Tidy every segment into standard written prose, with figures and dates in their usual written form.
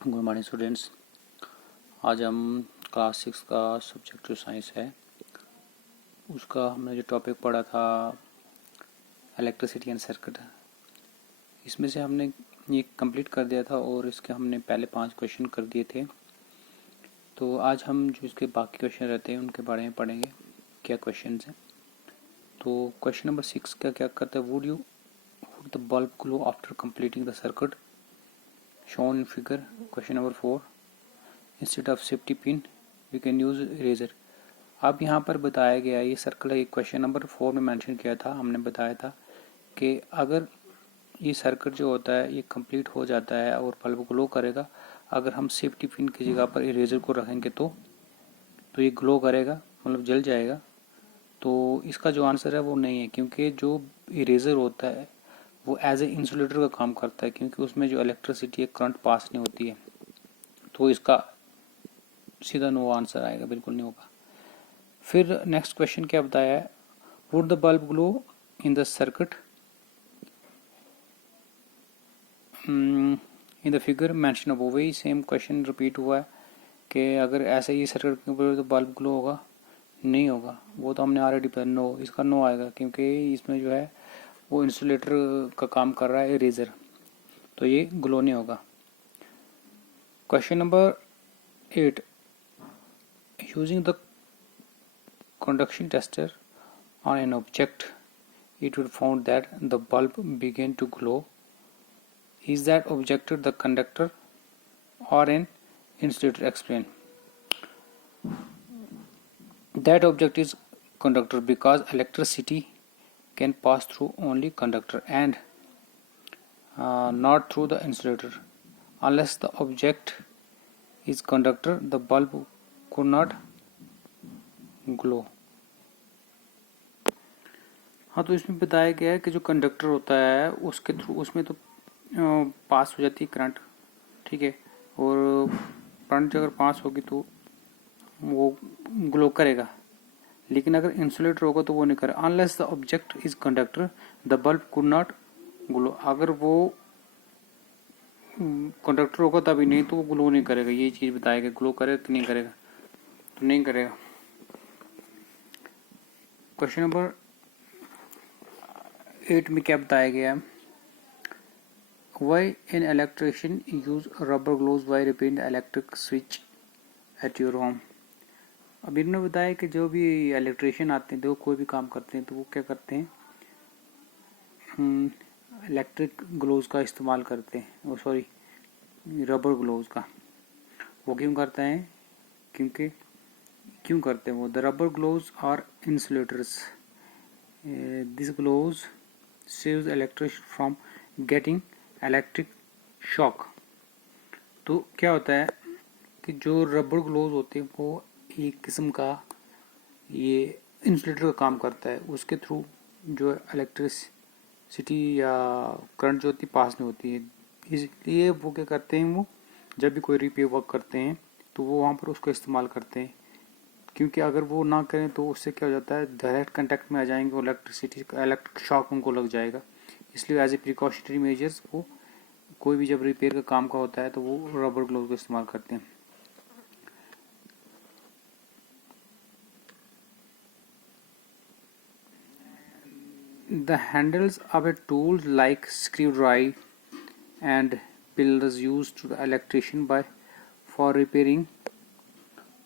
Good morning students. आज हम class 6 का सब्जेक्ट जो साइंस है उसका हमने जो टॉपिक पढ़ा था इलेक्ट्रिसिटी एंड सर्किट, इसमें से हमने ये कंप्लीट कर दिया था और इसके हमने पहले 5 क्वेश्चन कर दिए थे। तो आज हम जो इसके बाकी क्वेश्चन रहते हैं उनके बारे में पढ़ेंगे, क्या क्वेश्चन हैं। तो क्वेश्चन नंबर 6 का क्या करता है, would the bulb glow after completing the circuit shown in figure. Question number 4, instead of safety pin we can use eraser. अब यहाँ पर बताया गया है, ये सर्कल है, क्वेश्चन नंबर 4 में मेंशन किया था, हमने बताया था कि अगर ये सर्किट जो होता है ये कंप्लीट हो जाता है और बल्ब ग्लो करेगा, अगर हम सेफ्टी पिन की जगह पर इरेजर को रखेंगे तो ये ग्लो करेगा, मतलब जल जाएगा। तो इसका जो आंसर है वो नहीं है, क्योंकि जो इरेजर होता है वो एज ए इंसुलेटर का काम करता है, क्योंकि उसमें जो इलेक्ट्रिसिटी है करंट पास नहीं होती है। तो इसका सीधा नो आंसर आएगा, बिल्कुल नहीं होगा। फिर नेक्स्ट क्वेश्चन क्या बताया है, would the bulb glow in the circuit in the figure mention above. वही सेम क्वेश्चन रिपीट हुआ है कि अगर ऐसे ही सर्किट के ऊपर तो बल्ब ग्लो होगा, नहीं होगा। वो तो हमने ऑलरेडी पढ़ा, नो, इसका नो आएगा, क्योंकि इसमें जो है वो इंसुलेटर का काम कर रहा है इरेजर, तो ये ग्लो नहीं होगा। Question number 8, using the conduction tester on an object, it would found that the bulb began to glow. Is that object the conductor or an insulator? Explain. That object is conductor because electricity can pass through only conductor and not through the insulator. Unless the object is conductor, the bulb could not glow. हाँ, तो इसमें बताया गया है कि जो conductor होता है उसके थ्रू उसमें तो पास हो जाती है करंट, ठीक है, और करंट अगर पास होगी तो वो ग्लो करेगा, लेकिन अगर इंसुलेटर होगा तो वो नहीं करेगा। Unless the object is conductor the bulb could not glow. अगर वो कंडक्टर होगा तभी, नहीं तो वो ग्लो नहीं करेगा। ये चीज बताएगा, ग्लो करेगा कि नहीं करेगा, तो नहीं करेगा। क्वेश्चन नंबर 8 में क्या बताया गया है, Why an electrician use rubber gloves while repairing the electric switch at your home? अब इन्होंने बताया कि जो भी इलेक्ट्रिशियन आते हैं, जो कोई भी काम करते हैं, तो वो क्या करते हैं, इलेक्ट्रिक ग्लोव्स का इस्तेमाल करते हैं, वो सॉरी रबर ग्लोव्स का। वो क्यों करते हैं, क्योंकि क्यों करते हैं वो, the rubber gloves are insulators, this gloves saves electric from getting electric shock. तो क्या होता है कि जो रबर ग्लोव्स होते हैं वो एक किस्म का ये इंसुलेटर का काम करता है, उसके थ्रू जो इलेक्ट्रिसिटी या करंट जो होती पास नहीं होती है। इसलिए वो क्या करते हैं, वो जब भी कोई रिपेयर वर्क करते हैं तो वो वहाँ पर उसका इस्तेमाल करते हैं, क्योंकि अगर वो ना करें तो उससे क्या हो जाता है, डायरेक्ट कांटेक्ट में आ जाएंगे, इलेक्ट्रिसिटी का इलेक्ट्रिक शॉक उनको लग जाएगा। इसलिए एज ए प्रिकॉशनरी मेजर्स वो कोई भी जब रिपेयर का काम का होता है तो वो रबर ग्लोव का इस्तेमाल करते हैं। The handles of a tool like screwdriver and pillars used to the electrician by for repairing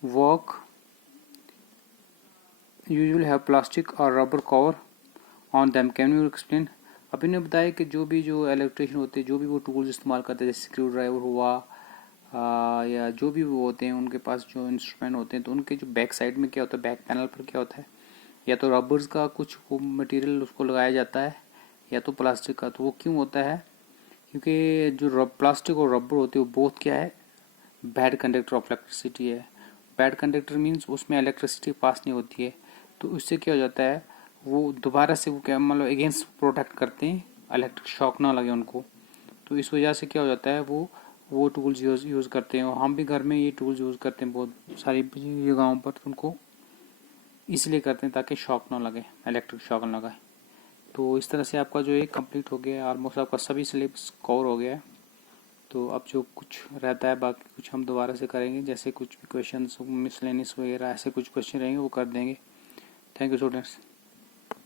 work usually have plastic or rubber cover on them. Can you explain? अभी ने बताया कि जो इलेक्ट्रिशियन होते हैं, जो भी वो टूल्स इस्तेमाल करते हैं, जैसे स्क्रू ड्राइवर हुआ या जो भी वो होते हैं, उनके पास जो इंस्ट्रूमेंट होते हैं, तो उनके जो बैक साइड में क्या होता है, बैक पैनल पर क्या होता है, या तो रबर्स का कुछ मटेरियल उसको लगाया जाता है या तो प्लास्टिक का। तो वो क्यों होता है, क्योंकि जो प्लास्टिक और रबर होते हैं वो बहुत क्या है, बैड कंडक्टर ऑफ इलेक्ट्रिसिटी है। बैड कंडक्टर मीन्स उसमें इलेक्ट्रिसिटी पास नहीं होती है, तो उससे क्या हो जाता है, वो दोबारा से वो क्या मतलब अगेंस्ट प्रोटेक्ट करते हैं, इलेक्ट्रिक शॉक ना लगे उनको। तो इस वजह से क्या हो जाता है, वो टूल्स यूज़ करते हैं, और हम भी घर में ये टूल्स यूज़ करते हैं बहुत सारी जगहों पर। तो उनको इसलिए करते हैं ताकि शॉक ना लगे, इलेक्ट्रिक शॉक ना लगे। तो इस तरह से आपका जो है कंप्लीट हो गया, ऑलमोस्ट आपका सभी सिलेबस कवर हो गया है। तो अब जो कुछ रहता है बाकी कुछ हम दोबारा से करेंगे, जैसे कुछ भी क्वेश्चन मिसलेनियस वगैरह ऐसे कुछ क्वेश्चन रहेंगे वो कर देंगे। Thank you students.